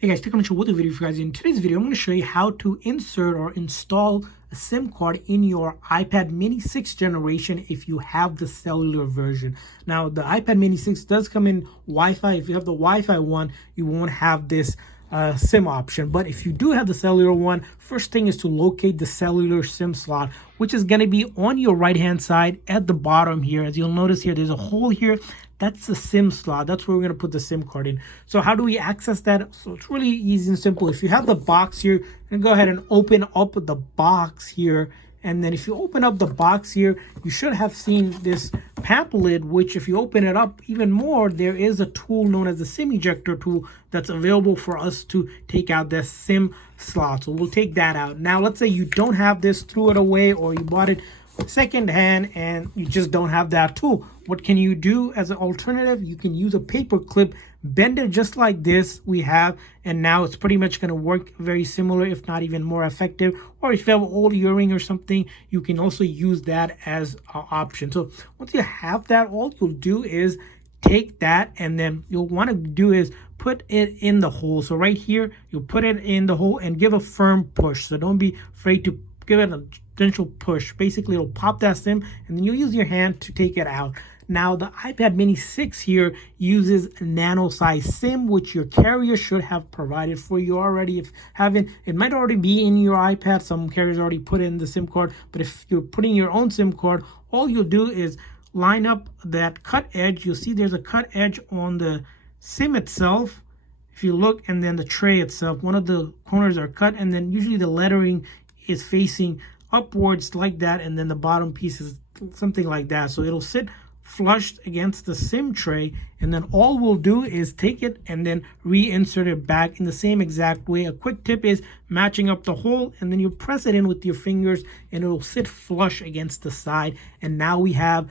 Hey guys, take a look at what the video for you guys. In today's video, I'm going to show you how to insert or install a SIM card in your iPad mini 6th generation if you have the cellular version. Now, the iPad mini 6 does come in Wi-Fi. If you have the Wi-Fi one, you won't have this SIM option. But if you do have the cellular one, first thing is to locate the cellular SIM slot, which is going to be on your right-hand side at the bottom here. As you'll notice here, there's a hole here. That's the SIM slot. That's where we're going to put the SIM card in. So how do we access that? So it's really easy and simple. If you have the box here, and go ahead and open up the box here. And then if you open up the box here, you should have seen this pamphlet, which if you open it up even more, there is a tool known as the SIM ejector tool that's available for us to take out the SIM slot. So we'll take that out. Now, let's say you don't have this, threw it away, or you bought it secondhand and you just don't have that tool. What can you do as an alternative? You can use a paper clip, bend it just like this we have, and now it's pretty much going to work very similar, if not even more effective. Or if you have an old earring or something, you can also use that as an option. So once you have that, all you'll do is take that, and then you'll want to do is put it in the hole. So right here, you'll put it in the hole and give a firm push. So don't be afraid to give it a gentle push. Basically, it'll pop that SIM, and then you use your hand to take it out. Now, the iPad mini 6 here uses Nano Size SIM, which your carrier should have provided for you already. If haven't, it might already be in your iPad. Some carriers already put in the SIM card, but if you're putting your own SIM card, all you'll do is line up that cut edge. You'll see there's a cut edge on the SIM itself. If you look, and then the tray itself, one of the corners are cut, and then usually the lettering is facing upwards like that, and then the bottom piece is something like that. So it'll sit flushed against the SIM tray, and then all we'll do is take it and then reinsert it back in the same exact way. A quick tip is matching up the hole, and then you press it in with your fingers and it'll sit flush against the side. And now we have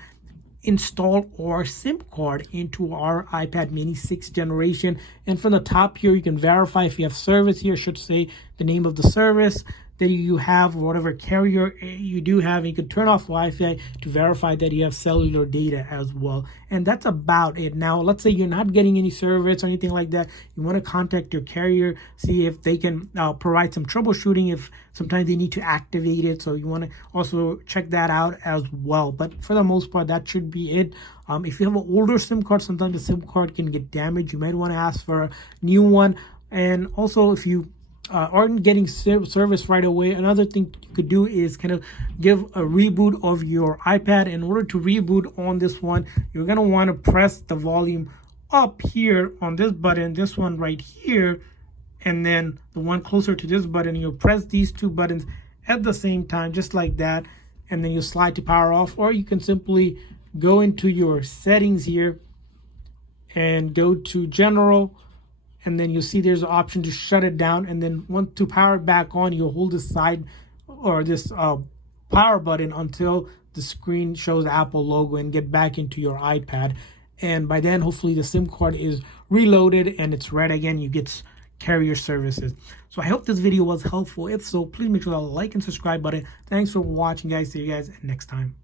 installed our SIM card into our iPad mini 6th generation. And from the top here, you can verify if you have service. Here should say the name of the service that you have, or whatever carrier you do have. And you can turn off Wi-Fi to verify that you have cellular data as well. And that's about it. Now, let's say you're not getting any service or anything like that. You want to contact your carrier, see if they can provide some troubleshooting, if sometimes they need to activate it. So you want to also check that out as well. But for the most part, that should be it. If you have an older SIM card, sometimes the SIM card can get damaged. You might want to ask for a new one. And also, if you aren't getting service right away, another thing you could do is kind of give a reboot of your iPad. In order to reboot on this one, you're going to want to press the volume up here on this button, this one right here, and then the one closer to this button. You'll press these two buttons at the same time, just like that, and then you slide to power off. Or you can simply go into your settings here and go to general, and then you'll see there's an option to shut it down. And then once to power it back on, you'll hold this side or this power button until the screen shows the Apple logo, and get back into your iPad. And by then, hopefully the SIM card is reloaded and it's red again. You get carrier services. So I hope this video was helpful. If so, please make sure to like and subscribe button. Thanks for watching, guys. See you guys next time.